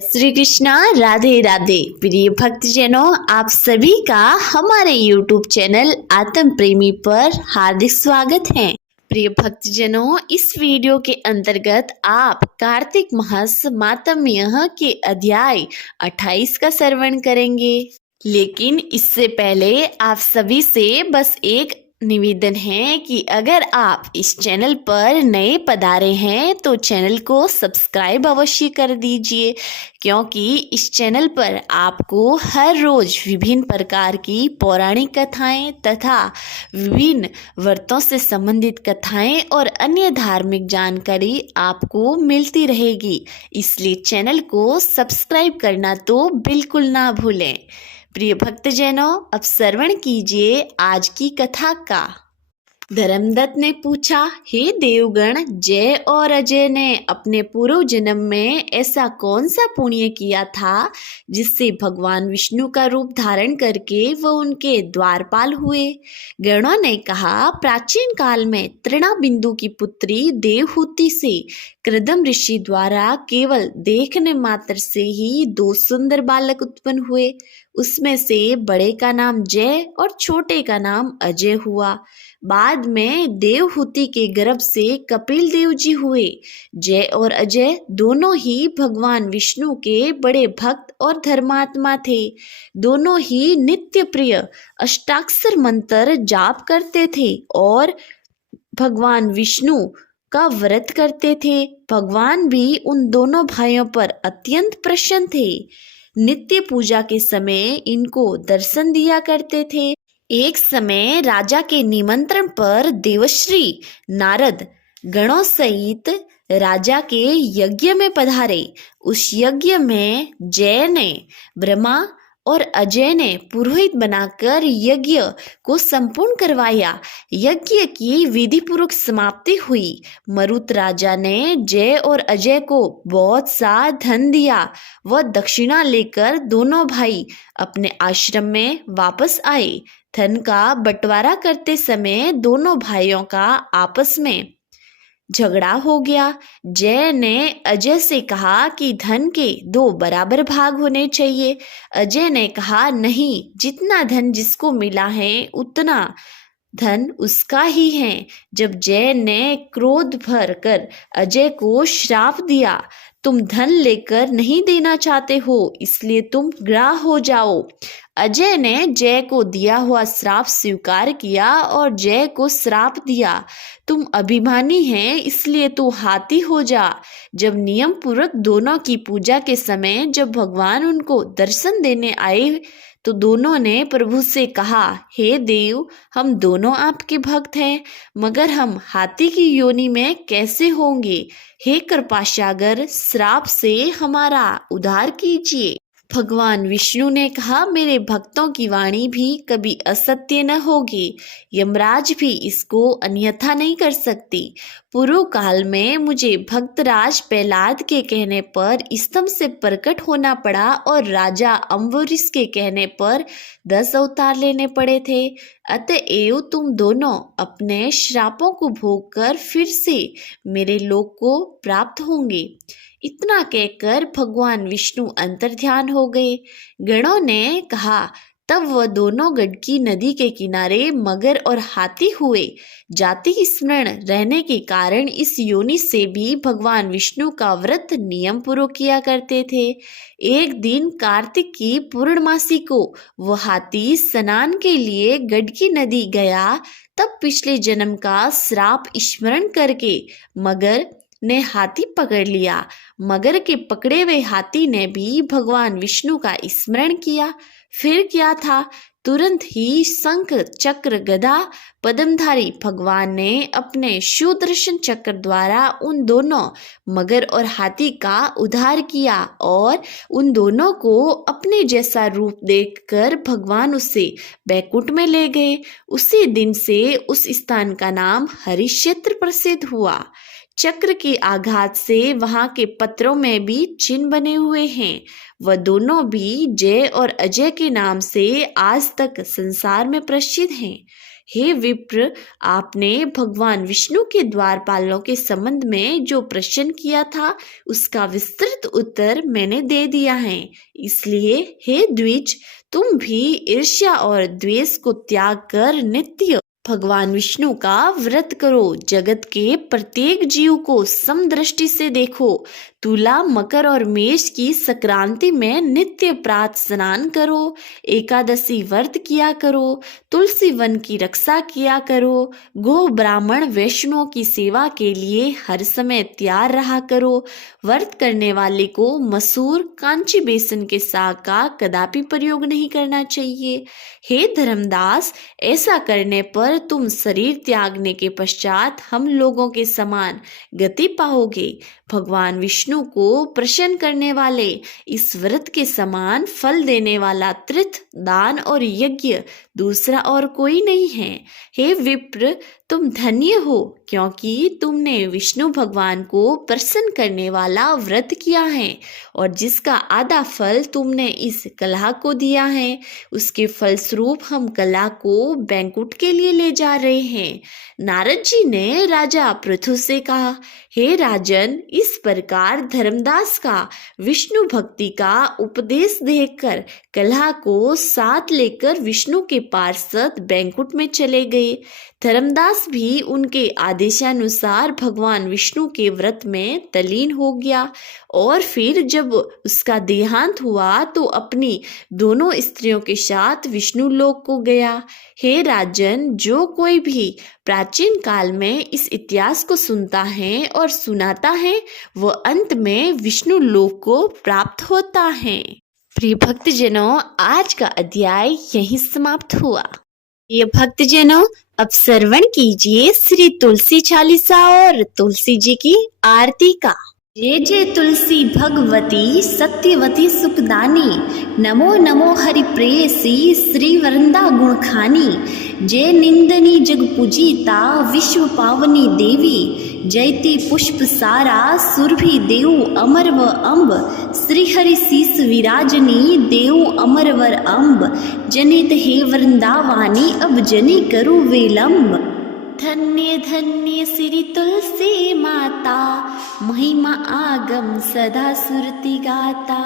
श्री कृष्णा, राधे राधे। प्रिय भक्तजनों, आप सभी का हमारे YouTube चैनल आत्म प्रेमी पर हार्दिक स्वागत है। प्रिय भक्तजनों, इस वीडियो के अंतर्गत आप कार्तिक मास मातम्य के अध्याय 28 का श्रवण करेंगे। लेकिन इससे पहले आप सभी से बस एक निवेदन है कि अगर आप इस चैनल पर नए पधारे हैं तो चैनल को सब्सक्राइब अवश्य कर दीजिए, क्योंकि इस चैनल पर आपको हर रोज विभिन्न प्रकार की पौराणिक कथाएं तथा विभिन्न व्रतों से संबंधित कथाएं और अन्य धार्मिक जानकारी आपको मिलती रहेगी। इसलिए चैनल को सब्सक्राइब करना तो बिल्कुल ना भूलें। प्रिय भक्तजनों, अब श्रवण कीजिए आज की कथा का। धर्मदत्त ने पूछा, हे देवगण, जय और अजय ने अपने पूर्व जन्म में ऐसा कौन सा पुण्य किया था जिससे भगवान विष्णु का रूप धारण करके वह उनके द्वारपाल हुए? गणों ने कहा, प्राचीन काल में तृणाबिंदु की पुत्री देवहूति से कृदम ऋषि द्वारा केवल देखने मात्र से ही दो सुंदर बालक उत्पन्न हुए। उसमें से बड़े का नाम जय और छोटे का नाम अजय हुआ। बाद में देवहूति के गर्भ से कपिल देव जी हुए। जय और अजय दोनों ही भगवान विष्णु के बड़े भक्त और धर्मात्मा थे। दोनों ही नित्य प्रिय अष्टाक्षर मंत्र जाप करते थे और भगवान विष्णु का व्रत करते थे। भगवान भी उन दोनों भाइयों पर अत्यंत प्रसन्न थे। नित्य पूजा के समय इनको दर्शन दिया करते थे। एक समय राजा के निमंत्रण पर देवश्री नारद गणों सहित राजा के यज्ञ में पधारे। उस यज्ञ में जय ने ब्रह्मा और अजय ने पुरोहित बनाकर यज्ञ को संपूर्ण करवाया। यज्ञ की विधि पूर्वक समाप्ति हुई। मरुत राजा ने जय और अजय को बहुत सा धन दिया। वह दक्षिणा लेकर दोनों भाई अपने आश्रम में वापस आए। धन का बंटवारा करते समय दोनों भाइयों का आपस में झगड़ा हो गया। जय ने अजय से कहा कि धन के दो बराबर भाग होने चाहिए। अजय ने कहा, नहीं, जितना धन जिसको मिला है उतना धन उसका ही है। जब जय ने क्रोध भर कर अजय को श्राप दिया, तुम धन लेकर नहीं देना चाहते हो, इसलिए तुम ग्राह हो जाओ। अजय ने जय को दिया हुआ श्राप स्वीकार किया और जय को श्राप दिया, तुम अभिमानी हैं, इसलिए तू हाथी हो जा। जब नियम पूर्वक दोनों की पूजा के समय जब भगवान उनको दर्शन देने आए तो दोनों ने प्रभु से कहा, हे देव, हम दोनों आपके भक्त हैं, मगर हम हाथी की योनि में कैसे होंगे? हे कृपासागर, श्राप से हमारा उद्धार कीजिए। भगवान विष्णु ने कहा, मेरे भक्तों की वाणी भी कभी असत्य न होगी। यमराज भी इसको अन्यथा नहीं कर सकती। पूर्व काल में मुझे भक्तराज प्रहलाद के कहने पर स्तंभ से प्रकट होना पड़ा और राजा अम्बरीश के कहने पर 10 अवतार लेने पड़े थे। अतएव तुम दोनों अपने श्रापों को भोग कर फिर से मेरे लोक को प्राप्त होंगे। इतना कहकर भगवान विष्णु अंतर्ध्यान हो गए। गणों ने कहा, तब वह दोनों गंडकी नदी के किनारे मगर और हाथी हुए। जाति स्मरण रहने के कारण इस योनि से भी भगवान विष्णु का व्रत नियम पूर्वक किया करते थे। एक दिन कार्तिक की पूर्णमासी को वह हाथी स्नान के लिए गंडकी नदी गया। तब पिछले जन्म का श्राप स्मरण करके मगर ने हाथी पकड़ लिया। मगर के पकड़े हुए हाथी ने भी भगवान विष्णु का स्मरण किया। फिर क्या था, तुरंत ही शंख चक्र गदा पद्मधारी भगवान ने अपने सुदर्शन चक्र द्वारा उन दोनों मगर और हाथी का उद्धार किया और उन दोनों को अपने जैसा रूप देखकर भगवान उसे बैकुंठ में ले गए। उसी दिन से उस स्थान का नाम हरिक्षेत्र प्रसिद्ध हुआ। चक्र के आघात से वहां के पत्रों में भी चिन्ह बने हुए हैं। वह दोनों भी जय और अजय के नाम से आज तक संसार में प्रसिद्ध हैं। हे विप्र, आपने भगवान विष्णु के द्वारपालों के संबंध में जो प्रश्न किया था उसका विस्तृत उत्तर मैंने दे दिया है। इसलिए हे द्विज, तुम भी ईर्ष्या और द्वेष को त्याग कर नित्य भगवान विष्णु का व्रत करो। जगत के प्रत्येक जीव को समदृष्टि से देखो। तुला, मकर और मेष की संक्रांति में नित्य प्रातः स्नान करो। एकादशी व्रत किया करो। तुलसी वन की रक्षा किया करो। गो ब्राह्मण वैष्णवों की सेवा के लिए हर समय तैयार रहा करो। व्रत करने वाले को मसूर, कांची बेसन के साग का कदापि प्रयोग नहीं करना चाहिए। हे धर्मदास, ऐसा करने पर तुम शरीर त्यागने के पश्चात हम लोगों के समान गति पाओगे। भगवान विष्णु को प्रसन्न करने वाले इस व्रत के समान फल देने वाला तीर्थ, दान और यज्ञ दूसरा और कोई नहीं है। हे विप्र, तुम धन्य हो, क्योंकि तुमने विष्णु भगवान को प्रसन्न करने वाला व्रत किया है और जिसका आधा फल तुमने इस कलह को दिया है। उसके फलस्वरूप हम कलह को बैंकुट के लिए ले जा रहे हैं। नारद जी ने राजा पृथु से कहा, हे राजन, इस प्रकार धर्मदास का विष्णु भक्ति का उपदेश देखकर कलह को साथ लेकर विष्णु के पार्षद बैंकुट में चले गए। धर्मदास भी उनके आदेशानुसार भगवान विष्णु के व्रत में तल्लीन हो गया और फिर जब उसका देहांत हुआ तो अपनी दोनों स्त्रियों के साथ विष्णु लोक को गया। हे राजन, जो कोई भी प्राचीन काल में इस इतिहास को सुनता है और सुनाता है वह अंत में विष्णु लोक को प्राप्त होता है। प्रिय भक्तजनों, आज का अध्याय यहीं समाप्त हुआ। ये भक्तजनों, अब श्रवण कीजिए श्री तुलसी चालीसा और तुलसी जी की आरती का। जय जय तुलसी भगवती सत्यवती सुखदानी, नमो नमो हरि प्रेयसी श्री वृंदा गुणखानी। जय निंदनी जग पूजिता विश्व पावनी देवी, जयति पुष्प सारा सुरभि देव अमरव अम्ब। श्री हरि शीस विराजनी देव अमरवर अम्ब, जनित हे वृंदावानी अब जनी करु विलंब। धन्य धन्य श्री तुलसी माता, महिमा आगम सदा सुरति गाता।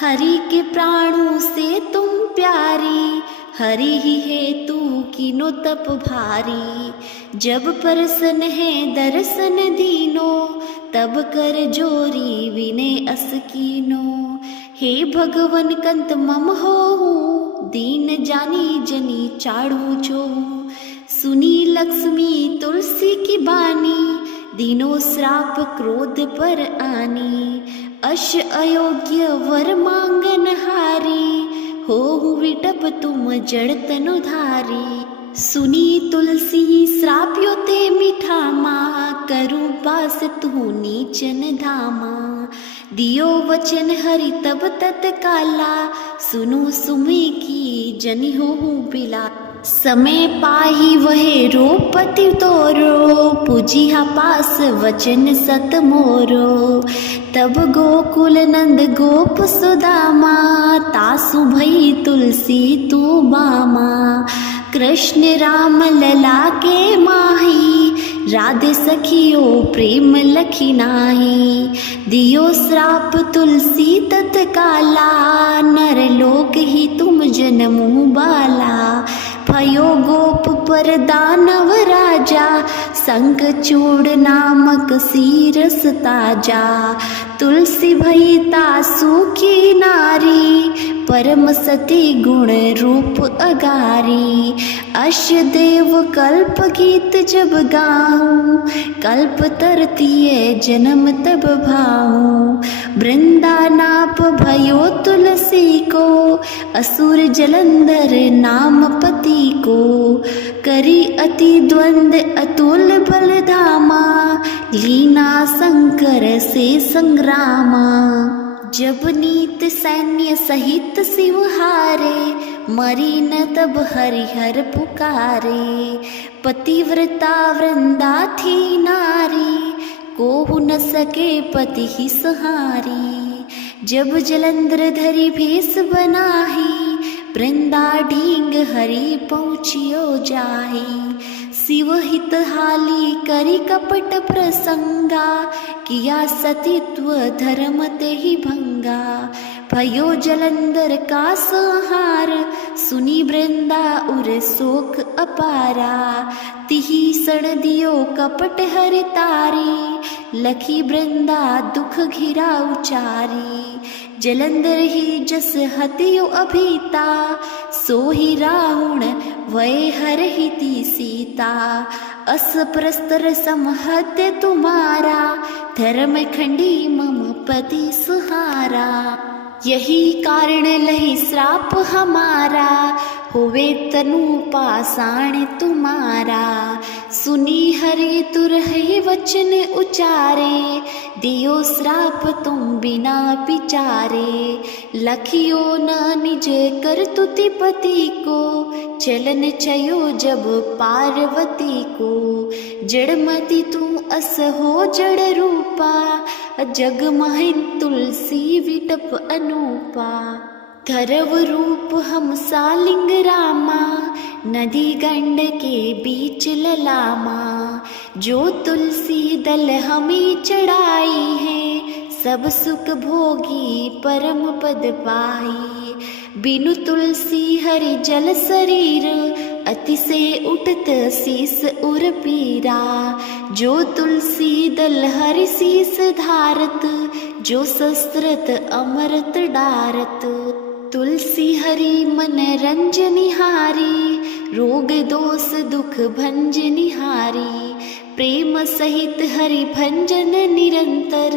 हरि के प्राणों से तुम प्यारी, हरि ही है तू कीनो तप भारी। जब परसन है दर्शन दीनो, तब कर जोरी विनय अस कीनो। हे भगवन कंत मम हो, दीन जानी जनी चाड़ू जो। सुनी लक्ष्मी तुलसी की बानी, दीनो श्राप क्रोध पर आनी। अश अयोग्य वर मांगन हारी, हो विटप तुम जड़ तनुधारी। सुनी तुलसी श्राप्यो ते मीठा माँ, करू बास तू नीचन धामा। दियो वचन हरि तब तत्काला, सुनु सुमी की जनि हो बिला। समय पाही वहे रोपति तोरो, पूजिहा पास वचन सत मोरो। तब गोकुल नंद गोप सुदामा, तासु भई तुलसी तू बामा। कृष्ण राम लला के माही, राधे सखियो प्रेम लखी नाही। दियो श्राप तुलसी तत्काला, नर लोक ही तुम जन्मु बाला। भयो गोप पर दानव राजा, शंख चूड़ नामक सीरस ताजा। तुलसी भई तासु की नारी, परम सती गुण रूप अगारी। अश देव कल्प गीत जब गाऊं, कल्प तरतीय जन्म तब भाऊं। वृंदा नाप भयो तुलसी को, असुर जलंधर नाम पति को। करी अति द्वंद अतुल बल धामा, लीना शंकर से संग्रामा। जब नीत सैन्य सहित शिव हारे, मरी न तब हरिहर पुकारे। पतिव्रता वृंदा थी नारी, कोहु न सके पति ही सहारी। जब जलंधर धरी भेष बनाही, वृंदा ढींग हरि पहुँचियो जाहि। शिव हित हाली करी कपट प्रसंगा, किया सतीत्व धर्म ते ही भंगा। भयो जलंधर का संहार, सुनी वृंदा उर शोक अपारा। तिही सण दियो कपट हरि तारी, लखी वृंदा दुख घिरा उचारी। जलंधर ही जस हतियो अभीता, सोही रावण वै हर हिति सीता। अस प्रस्तर समहत्य तुम्हारा, धर्म खंडी मम पति सुहारा। यही कारण लही श्राप हमारा, होवे तनु पाषाण तुम्हारा। सुनी हरि तुरहि वचन उचारे, दियो श्राप तुम बिना विचारे। लखियो न निज कर तुति पति को, चलन चयो जब पार्वती को। जड़मति तू अस हो जड़ रूपा, जग महिन तुलसी विटप अनूपा। धरव रूप हम सालिंग रामा, नदी गंड के बीच ललामा। जो तुलसी दल हमें चढ़ाई है, सब सुख भोगी परम पद पाई। बिनु तुलसी हरि जल शरीर, अति से उठत शीस उर पीरा। जो तुलसी दल हरि शीस धारत, जो शस्त्रत अमृत डारत। तुलसी हरि मन रंजनिहारी, रोग दोष दुख भंजनिहारी। प्रेम सहित हरि भंजन निरंतर,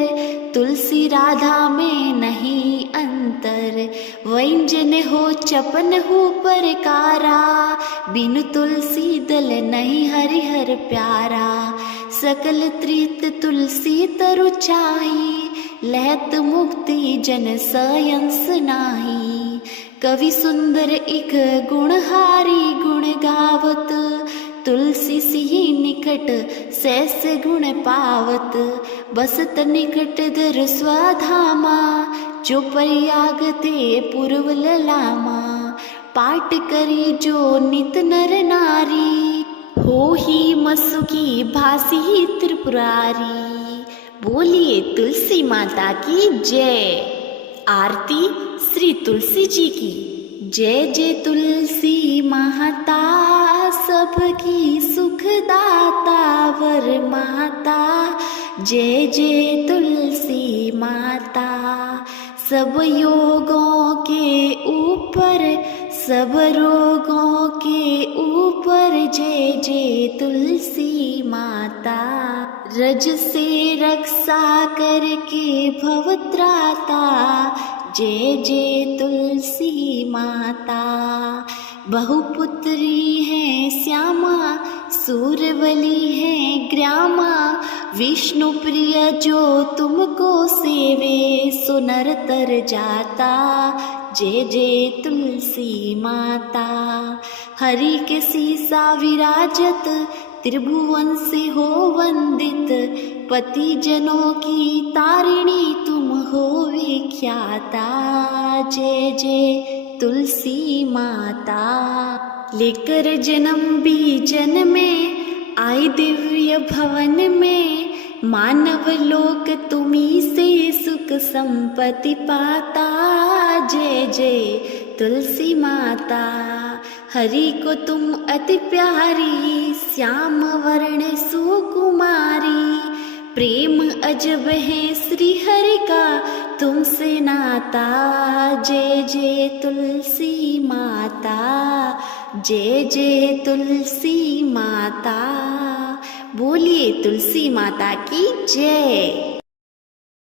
तुलसी राधा में नहीं अंतर। व्यंजन हो चपन हो परकारा, बिनु तुलसी दल नहीं हरिहर प्यारा। सकल त्रित तुलसी तरु चाही, लहत मुक्ति जन सयंस नाही। कवि सुंदर इक गुणहारी गुण गावत, तुलसी सी निकट सैस गुण पावत। बसत निकट दर स्वाधामा, जो प्रयाग ते पूर्व ललामा। पाठ करी जो नित नर नारी, हो ही मसुकी भासी त्रिपुरारी। बोलिए तुलसी माता की जय। आरती श्री तुलसी जी की। जय जय तुलसी माता, सबकी सुखदाता वर माता। जय जय तुलसी माता, सब योगों के ऊपर, सब रोगों के ऊपर। जय जय तुलसी माता, रज से रक्षा करके भवत्राता। जय जय तुलसी माता, बहुपुत्री है श्यामा, सूरवली है ग्रामा। विष्णु प्रिय जो तुमको सेवे, सो नर तर जाता। जय जय तुलसी माता, हरि के सीसा विराजत, त्रिभुवन से हो वंदित। पति जनों की तारिणी तुम हो विख्याता। जय जय तुलसी माता, लेकर जन्म भी जन में, आई दिव्य भवन में। मानव लोक तुम्ही से सुख संपत्ति पाता। जय जय तुलसी माता, हरि को तुम अति प्यारी, श्याम वर्ण सुकुमारी। प्रेम अजब है श्री हरि का तुमसे नाता। जय जय तुलसी माता, जय जय तुलसी माता। बोलिए तुलसी माता की जय।